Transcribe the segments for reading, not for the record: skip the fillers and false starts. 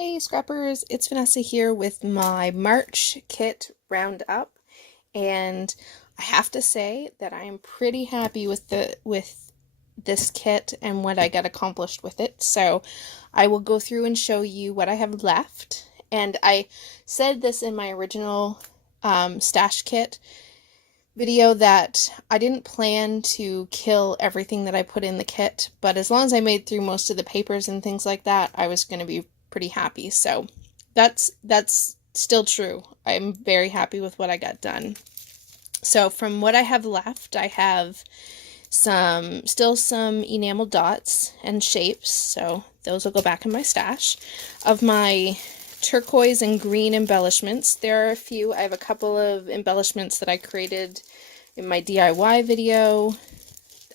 Hey scrappers, it's Vanessa here with my March kit Roundup, and I have to say that I am pretty happy with this kit and what I got accomplished with it. So I will go through and show you what I have left. And I said this in my original stash kit video that I didn't plan to kill everything that I put in the kit, but as long as I made through most of the papers and things like that, I was going to be pretty happy. So that's still true. I'm very happy with what I got done. So from what I have left, I have still some enamel dots and shapes, so those will go back in my stash. Of my turquoise and green embellishments, there are a few. I have a couple of embellishments that I created in my DIY video.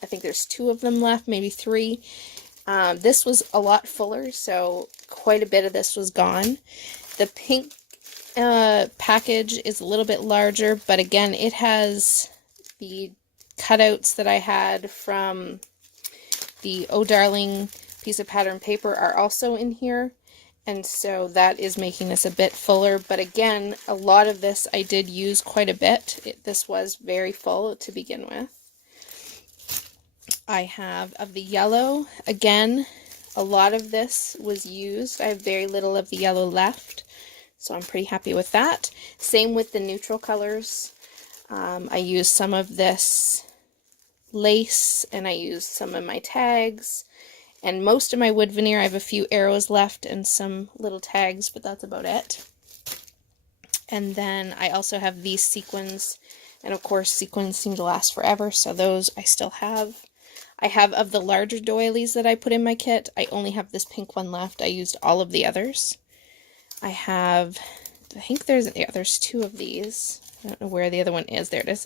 I think there's 2 of them left, maybe 3. This was a lot fuller, so quite a bit of this was gone. The pink package is a little bit larger, but again, it has the cutouts that I had from the Oh Darling piece of pattern paper are also in here, and so that is making this a bit fuller. But again, a lot of this I did use quite a bit. This was very full to begin with. I have of the yellow, again, a lot of this was used. I have very little of the yellow left, so I'm pretty happy with that. Same with the neutral colors. I used some of this lace, and I used some of my tags, and most of my wood veneer. I have a few arrows left and some little tags, but that's about it. And then I also have these sequins, and of course sequins seem to last forever, so those I still have. I have of the larger doilies that I put in my kit, I only have this pink one left. I used all of the others. I think there's 2 of these. I don't know where the other one is. There it is.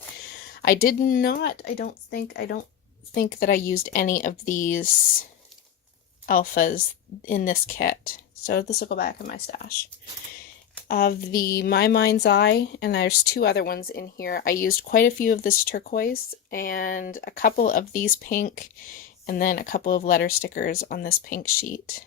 I don't think that I used any of these alphas in this kit. So this will go back in my stash. Of the My Mind's Eye, and there's 2 other ones in here, I used quite a few of this turquoise and a couple of these pink, and then a couple of letter stickers on this pink sheet.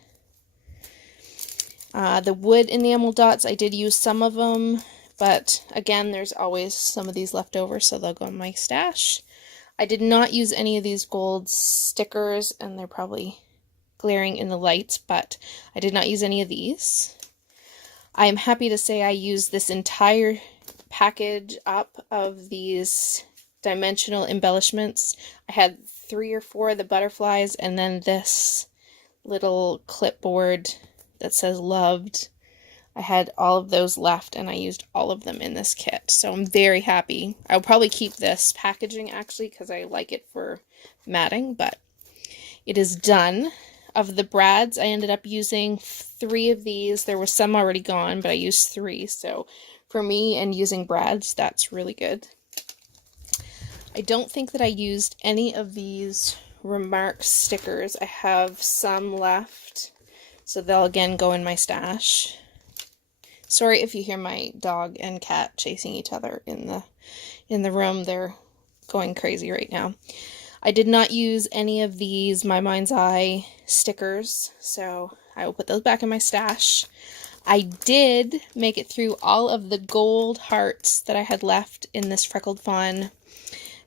The wood enamel dots, I did use some of them, but again, there's always some of these left over, so they'll go in my stash. I did not use any of these gold stickers, and they're probably glaring in the lights, but I did not use any of these. I am happy to say I used this entire package up of these dimensional embellishments. I had 3 or 4 of the butterflies, and then this little clipboard that says loved. I had all of those left, and I used all of them in this kit, so I'm very happy. I'll probably keep this packaging actually because I like it for matting, but it is done. Of the brads, I ended up using 3 of these. There were some already gone, but I used 3, so for me and using brads, that's really good. I don't think that I used any of these Remarks stickers. I have some left, so they'll again go in my stash. Sorry if you hear my dog and cat chasing each other in the room. They're going crazy right now. I did not use any of these My Mind's Eye stickers, so I will put those back in my stash. I did make it through all of the gold hearts that I had left in this Freckled Fawn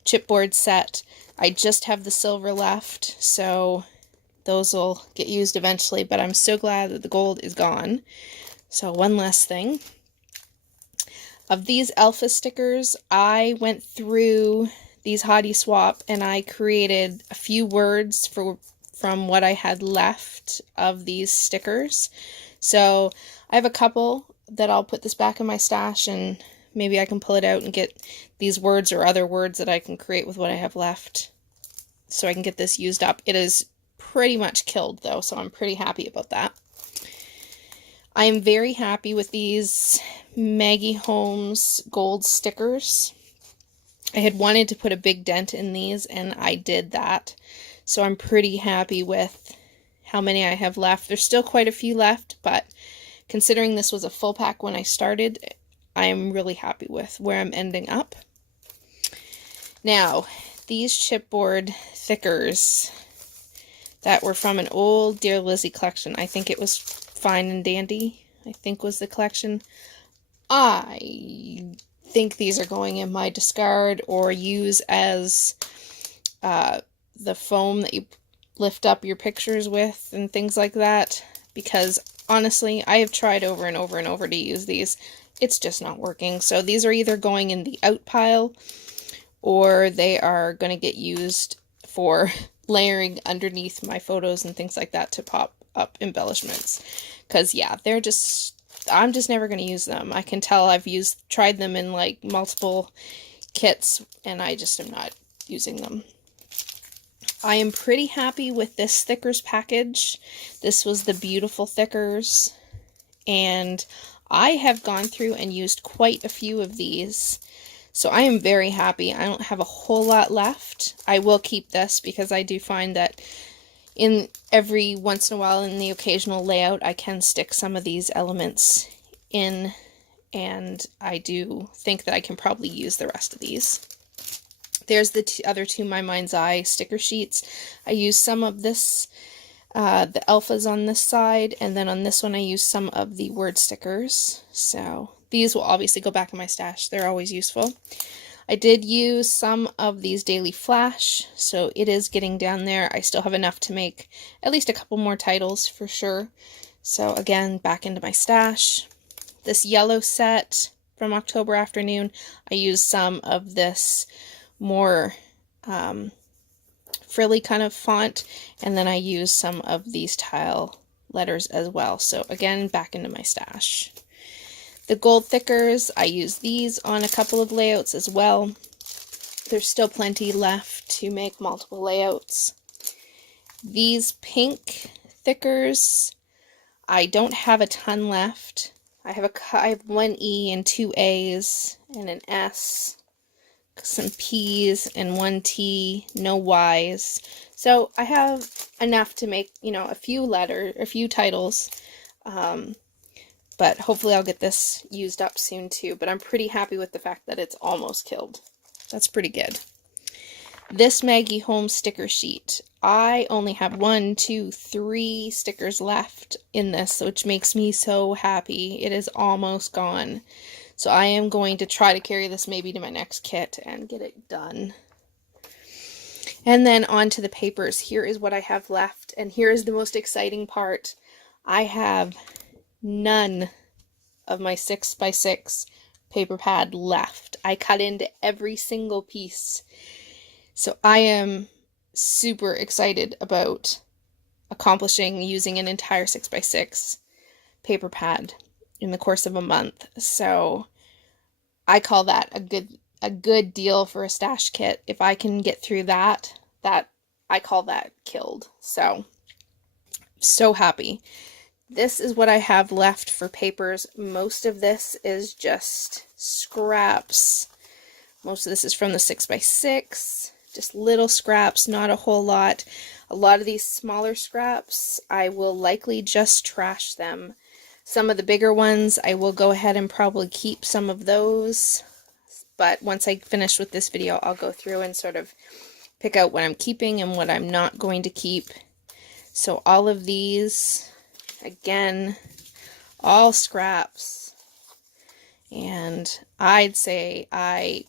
chipboard set. I just have the silver left, so those will get used eventually, but I'm so glad that the gold is gone. So one last thing. Of these alpha stickers, I went through these Hottie Swap, and I created a few words from what I had left of these stickers. So I have a couple that I'll put this back in my stash, and maybe I can pull it out and get these words or other words that I can create with what I have left, so I can get this used up. It is pretty much killed though, so I'm pretty happy about that. I am very happy with these Maggie Holmes gold stickers. I had wanted to put a big dent in these, and I did that. So I'm pretty happy with how many I have left. There's still quite a few left, but considering this was a full pack when I started, I'm really happy with where I'm ending up. Now, these chipboard thickers that were from an old Dear Lizzie collection. I think it was Fine and Dandy, I think was the collection. I think these are going in my discard or use as the foam that you lift up your pictures with and things like that, because honestly, I have tried over and over and over to use these. It's just not working. So these are either going in the out pile or they are going to get used for layering underneath my photos and things like that to pop up embellishments. Because yeah, I'm just never going to use them. I can tell I've tried them in like multiple kits and I just am not using them. I am pretty happy with this stickers package. This was the Beautiful Thickers, and I have gone through and used quite a few of these, so I am very happy. I don't have a whole lot left. I will keep this because I do find that in every once in a while in the occasional layout I can stick some of these elements in, and I do think that I can probably use the rest of these. There's the other two My Mind's Eye sticker sheets. I use some of this, the alphas on this side, and then on this one I use some of the word stickers. So these will obviously go back in my stash. They're always useful. I did use some of these Daily Flash, so it is getting down there. I still have enough to make at least a couple more titles for sure. So again, back into my stash. This yellow set from October Afternoon, I used some of this more frilly kind of font, and then I use some of these tile letters as well. So again, back into my stash. The gold thickers, I use these on a couple of layouts as well. There's still plenty left to make multiple layouts. These pink thickers, I don't have a ton left. I have one E and two A's and an S, some P's and one T, no Y's. So I have enough to make, a few titles. But hopefully I'll get this used up soon too. But I'm pretty happy with the fact that it's almost killed. That's pretty good. This Maggie Holmes sticker sheet. I only have 1, 2, 3 stickers left in this, which makes me so happy. It is almost gone. So I am going to try to carry this maybe to my next kit and get it done. And then on to the papers. Here is what I have left. And here is the most exciting part. I have none of my 6x6 paper pad left. I cut into every single piece. So I am super excited about accomplishing using an entire 6x6 paper pad in the course of a month. So I call that a good deal for a stash kit. If I can get through that I call that killed. So happy. This is what I have left for papers. Most of this is just scraps. Most of this is from the 6x6. Just little scraps, not a whole lot. A lot of these smaller scraps, I will likely just trash them. Some of the bigger ones, I will go ahead and probably keep some of those. But once I finish with this video, I'll go through and sort of pick out what I'm keeping and what I'm not going to keep. So all of these, again, all scraps. And I'd say I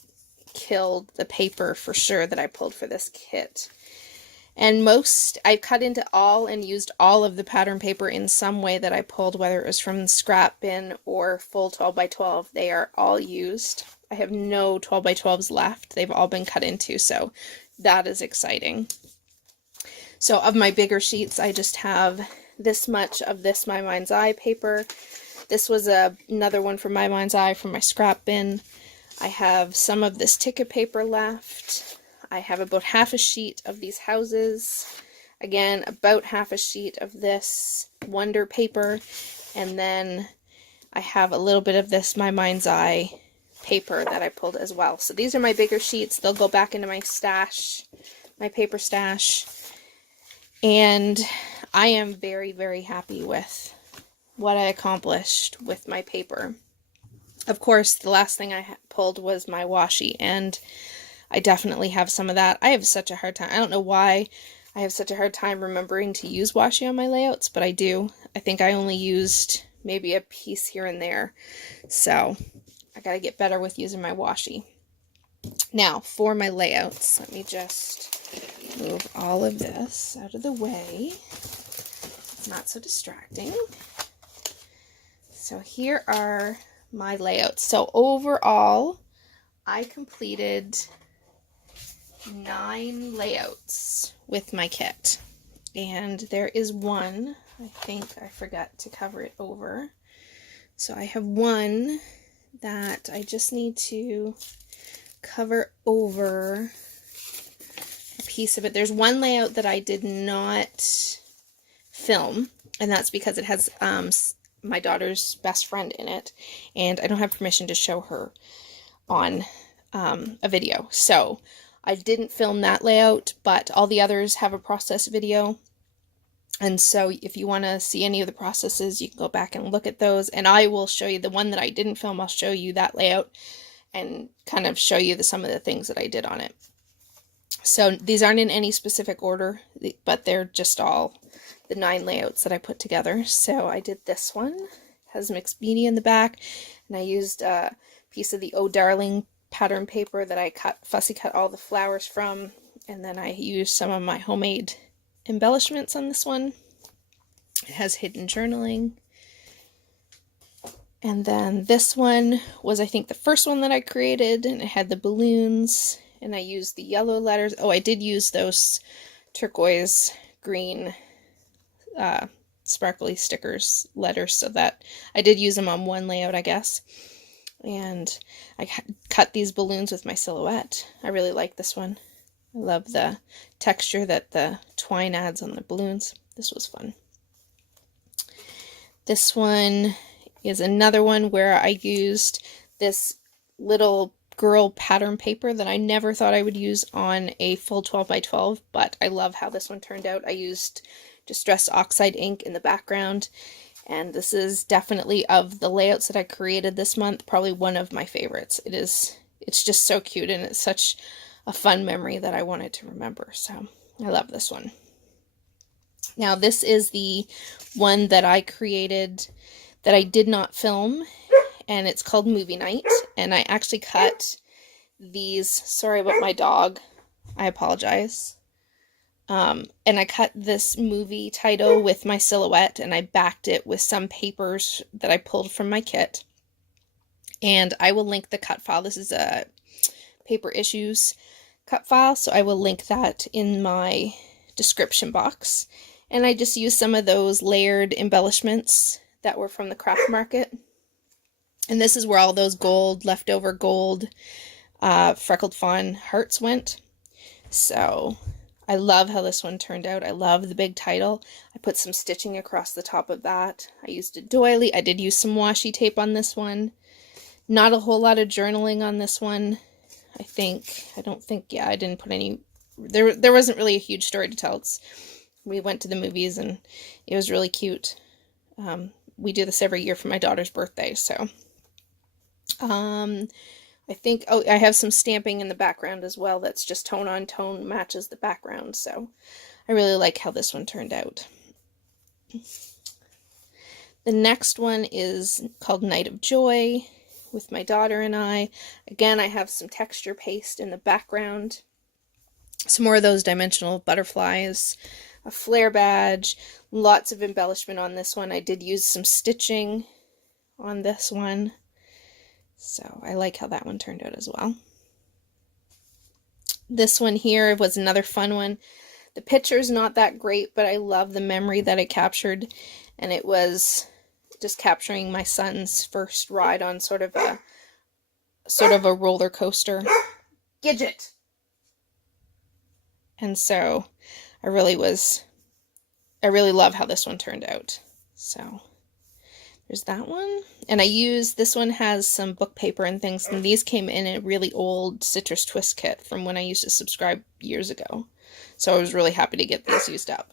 killed the paper for sure that I pulled for this kit. And I cut into all and used all of the pattern paper in some way that I pulled, whether it was from the scrap bin or full 12x12. They are all used. I have no 12x12s left. They've all been cut into, so that is exciting. So of my bigger sheets, I just have this much of this My Mind's Eye paper. This was another one from My Mind's Eye from my scrap bin. I have some of this ticket paper left. I have about half a sheet of these houses. Again, about half a sheet of this Wonder paper. And then I have a little bit of this My Mind's Eye paper that I pulled as well. So these are my bigger sheets. They'll go back into my stash, my paper stash. And I am very, very happy with what I accomplished with my paper. Of course, the last thing I pulled was my washi, and I definitely have some of that. I have such a hard time. I don't know why I have such a hard time remembering to use washi on my layouts, but I do. I think I only used maybe a piece here and there. So I gotta get better with using my washi. Now, for my layouts, let me just move all of this out of the way. It's not so distracting. So here are my layouts. So overall, I completed 9 layouts with my kit. And there is one, I think I forgot to cover it over. So I have one that I just need to cover over a piece of it. There's one layout that I did not film, and that's because it has my daughter's best friend in it, and I don't have permission to show her on a video. So I didn't film that layout, but all the others have a process video. And so if you want to see any of the processes, you can go back and look at those. And I will show you the one that I didn't film. I'll show you that layout and kind of show you some of the things that I did on it. So these aren't in any specific order, but they're just all the 9 layouts that I put together. So I did this one. It has mixed media in the back. And I used a piece of the Oh Darling pattern paper that I fussy cut all the flowers from. And then I used some of my homemade embellishments on this one. It has hidden journaling. And then this one was, I think, the first one that I created, and it had the balloons, and I used the yellow letters. Oh, I did use those turquoise green sparkly stickers letters, so that I did use them on one layout, I guess. And I cut these balloons with my silhouette. I really like this one. I love the texture that the twine adds on the balloons. This was fun. This one is another one where I used this little girl pattern paper that I never thought I would use on a full 12 by 12, but I love how this one turned out. I used Distressed Oxide ink in the background, and this is definitely, of the layouts that I created this month, probably one of my favorites. It's just so cute, and it's such a fun memory that I wanted to remember, so I love this one. Now this is the one that I created that I did not film, and it's called Movie Night, and I actually cut these, sorry about my dog, I apologize, and I cut this movie title with my silhouette, and I backed it with some papers that I pulled from my kit, and I will link the cut file. This is a Paper Issues cut file, so I will link that in my description box. And I just used some of those layered embellishments that were from the craft market. And this is where all those leftover gold freckled fawn hearts went. So I love how this one turned out. I love the big title. I put some stitching across the top of that. I used a doily. I did use some washi tape on this one. Not a whole lot of journaling on this one. I didn't put any, there wasn't really a huge story to tell. We went to the movies and it was really cute. We do this every year for my daughter's birthday, so. I think, I have some stamping in the background as well that's just tone on tone, matches the background, so I really like how this one turned out. The next one is called Night of Joy with my daughter and I. Again, I have some texture paste in the background, some more of those dimensional butterflies, a flare badge, lots of embellishment on this one. I did use some stitching on this one, so I like how that one turned out as well. This one here was another fun one. The picture's not that great, but I love the memory that it captured, and it was just capturing my son's first ride on sort of a roller coaster. Gidget! And so I really love how this one turned out. So there's that one. And this one has some book paper and things, and these came in a really old Citrus Twist kit from when I used to subscribe years ago. So I was really happy to get these used up.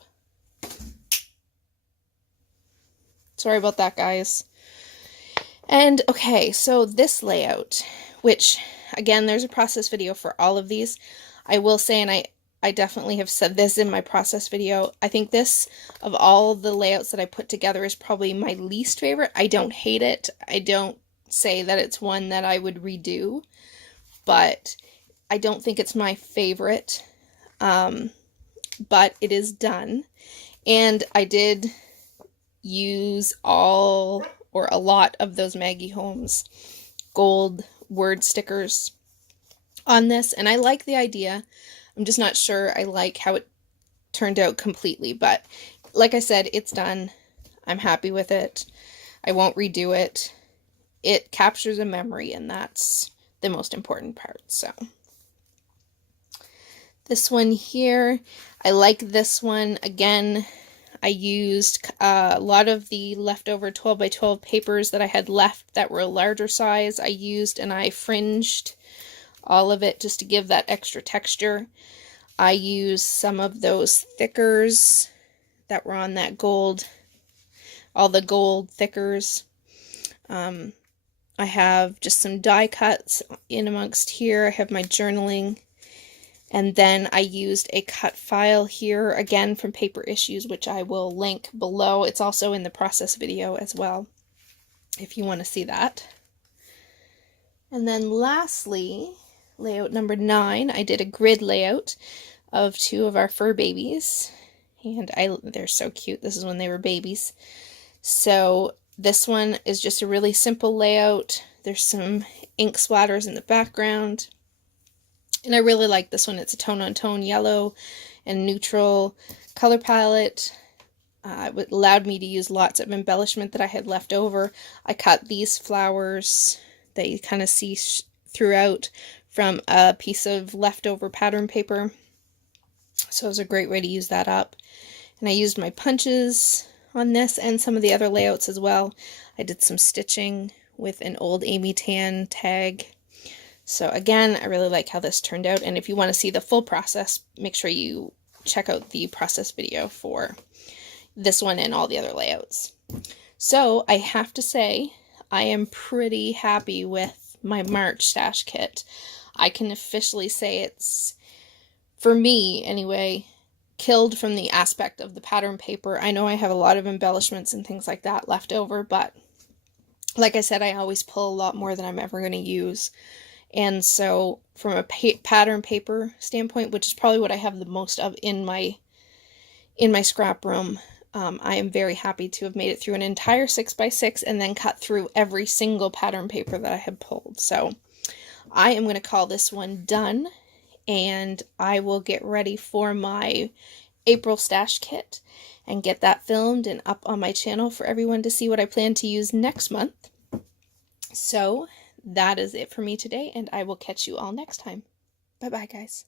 Sorry about that, guys. And okay, so this layout, which again, there's a process video for all of these. I will say, and I definitely have said this in my process video. I think this, of all the layouts that I put together, is probably my least favorite. I don't hate it. I don't say that it's one that I would redo, but I don't think it's my favorite. But it is done. And I did use all or a lot of those Maggie Holmes gold word stickers on this, and I like the idea. I'm just not sure I like how it turned out completely, but like I said, it's done. I'm happy with it. I won't redo it. It captures a memory, and that's the most important part. So this one here, I like this one. Again, I used a lot of the leftover 12 by 12 papers that I had left that were a larger size. I used and I fringed all of it just to give that extra texture. I used some of those thickers that were on that gold, all the gold thickers. I have just some die cuts in amongst here. I have my journaling. And then I used a cut file here, again from Paper Issues, which I will link below. It's also in the process video as well, if you want to see that. And then lastly, layout number 9, I did a grid layout of 2 of our fur babies. And they're so cute. This is when they were babies. So this one is just a really simple layout. There's some ink splatters in the background. And I really like this one. It's a tone-on-tone yellow and neutral color palette. It allowed me to use lots of embellishment that I had left over. I cut these flowers that you kind of see throughout from a piece of leftover pattern paper. So it was a great way to use that up. And I used my punches on this and some of the other layouts as well. I did some stitching with an old Amy Tan tag. So again, I really like how this turned out, and if you want to see the full process, make sure you check out the process video for this one and all the other layouts. So I have to say, I am pretty happy with my March stash kit. I can officially say it's, for me anyway, killed from the aspect of the pattern paper. I know I have a lot of embellishments and things like that left over, but like I said, I always pull a lot more than I'm ever going to use. And so from a pattern paper standpoint, which is probably what I have the most of in my scrap room, I am very happy to have made it through an entire 6x6 and then cut through every single pattern paper that I had pulled. So I am going to call this one done, and I will get ready for my April stash kit and get that filmed and up on my channel for everyone to see what I plan to use next month. So that is it for me today, and I will catch you all next time. Bye-bye, guys.